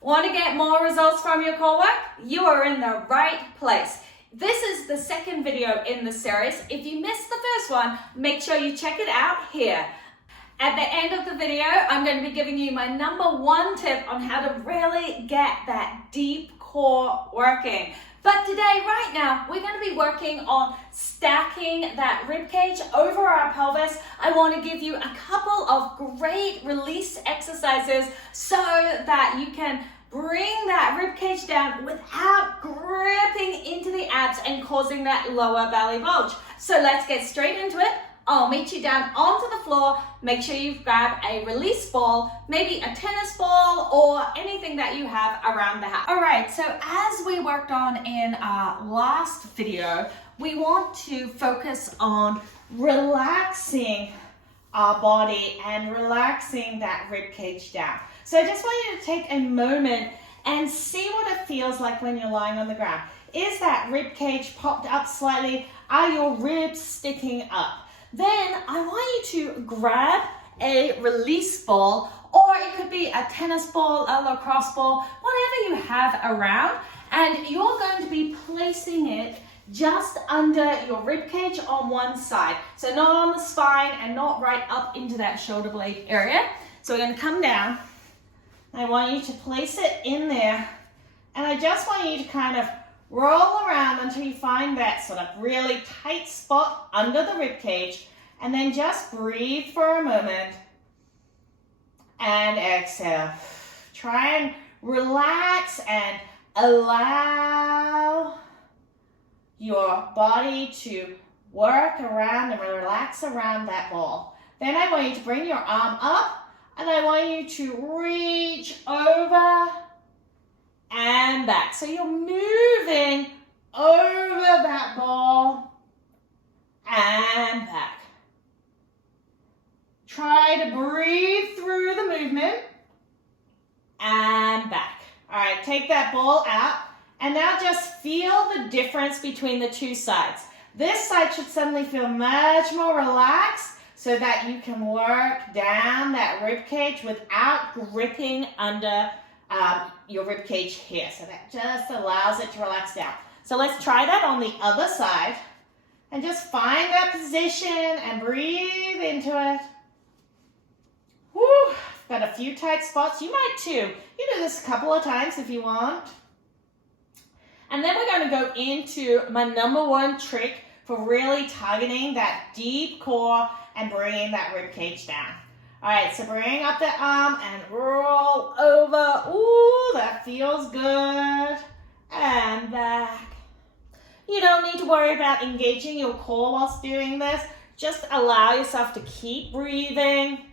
Want to get more results from your core work? You are in the right place. This is the second video in the series. If you missed the first one, make sure you check it out here. At the end of the video, I'm going to be giving you my #1 tip on how to really get that deep core working. But today, right now, we're going to be working on stacking that rib cage over our pelvis. I want to give you a couple of great release exercises so that you can bring that rib cage down without gripping into the abs and causing that lower belly bulge. So let's get straight into it. I'll meet you down onto the floor. Make sure you grab a release ball, maybe a tennis ball or anything that you have around the house. All right, so as we worked on in our last video, we want to focus on relaxing our body and relaxing that rib cage down. So I just want you to take a moment and see what it feels like when you're lying on the ground. Is that rib cage popped up slightly? Are your ribs sticking up? Then I want you to grab a release ball, or it could be a tennis ball, a lacrosse ball, whatever you have around, and you're going to be placing it just under your rib cage on one side. So not on the spine and not right up into that shoulder blade area. So we're going to come down. I want you to place it in there, and I just want you to kind of roll around until you find that sort of really tight spot under the rib cage, and then just breathe for a moment and exhale. Try and relax and allow your body to work around and relax around that ball. Then I want you to bring your arm up, and I want you to reach over and back. So you're moving over that ball and back. Try to breathe through the movement and back. All right, take that ball out, and now just feel the difference between the two sides. This side should suddenly feel much more relaxed so that you can work down that rib cage without gripping under your rib cage here. So that just allows it to relax down. So let's try that on the other side, and just find that position and breathe into it. Whew, got a few tight spots. You might too. You do this a couple of times if you want. And then we're going to go into my #1 trick for really targeting that deep core and bringing that rib cage down. All right, so bring up the arm and roll over. Ooh, that feels good. And back. You don't need to worry about engaging your core whilst doing this. Just allow yourself to keep breathing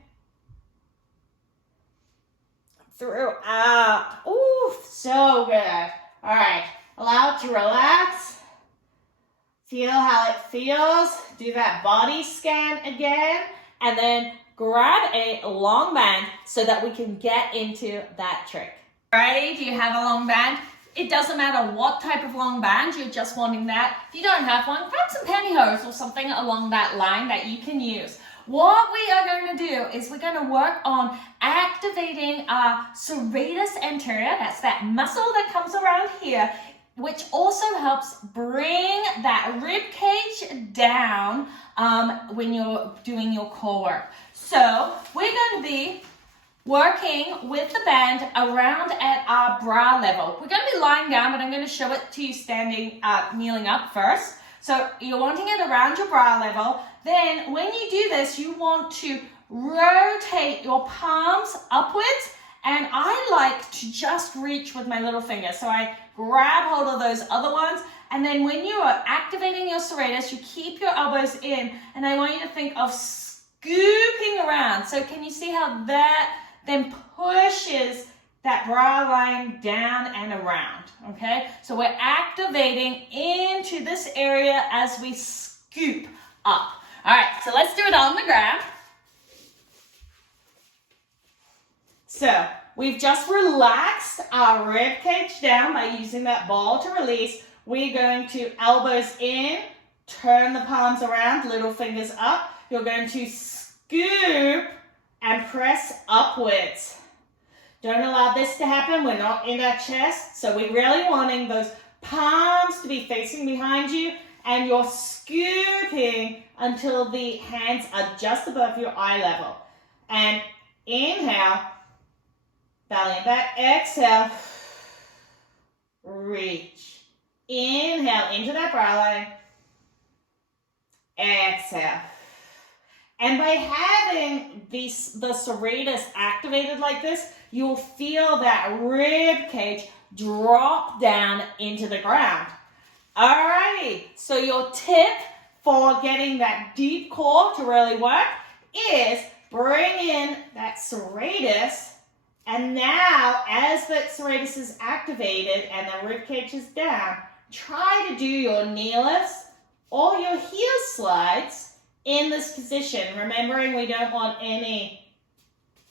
throughout. Ooh, so good. All right, allow it to relax. Feel how it feels. Do that body scan again, and then grab a long band so that we can get into that trick. Ready? Do you have a long band? It doesn't matter what type of long band, you're just wanting that. If you don't have one, grab some pantyhose or something along that line that you can use. What we are going to do is we're going to work on activating our serratus anterior. That's that muscle that comes around here, which also helps bring that rib cage down when you're doing your core work. So we're going to be working with the band around at our bra level. We're going to be lying down, but I'm going to show it to you standing, kneeling up first. So you're wanting it around your bra level. Then when you do this, you want to rotate your palms upwards, and I like to just reach with my little finger. So I grab hold of those other ones, and then when you are activating your serratus, you keep your elbows in, and I want you to think of scooping around. So can you see how that then pushes that bra line down and around, okay? So we're activating into this area as we scoop up. All right, so let's do it on the ground. So we've just relaxed our rib cage down by using that ball to release. We're going to elbows in, turn the palms around, little fingers up. You're going to scoop and press upwards. Don't allow this to happen. We're not in our chest. So we're really wanting those palms to be facing behind you, and you're scooping until the hands are just above your eye level. And inhale, belly and back. Exhale, reach. Inhale into that brow line. Exhale. And by having the serratus activated like this, you'll feel that rib cage drop down into the ground. Alrighty, so your tip for getting that deep core to really work is bring in that serratus, and now as that serratus is activated and the rib cage is down, try to do your kneelers or your heel slides in this position, remembering we don't want any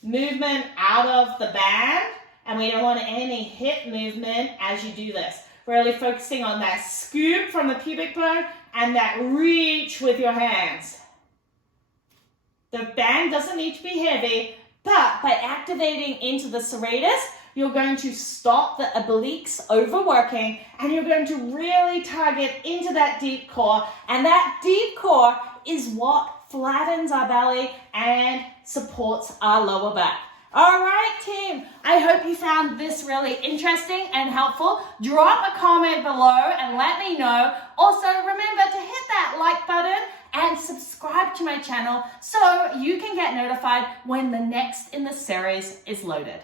movement out of the band, and we don't want any hip movement as you do this. Really focusing on that scoop from the pubic bone and that reach with your hands. The band doesn't need to be heavy, but by activating into the serratus, you're going to stop the obliques overworking, and you're going to really target into that deep core, and that deep core is what flattens our belly and supports our lower back. All right, team, I hope you found this really interesting and helpful. Drop a comment below and let me know. Also, remember to hit that like button and subscribe to my channel so you can get notified when the next in the series is loaded.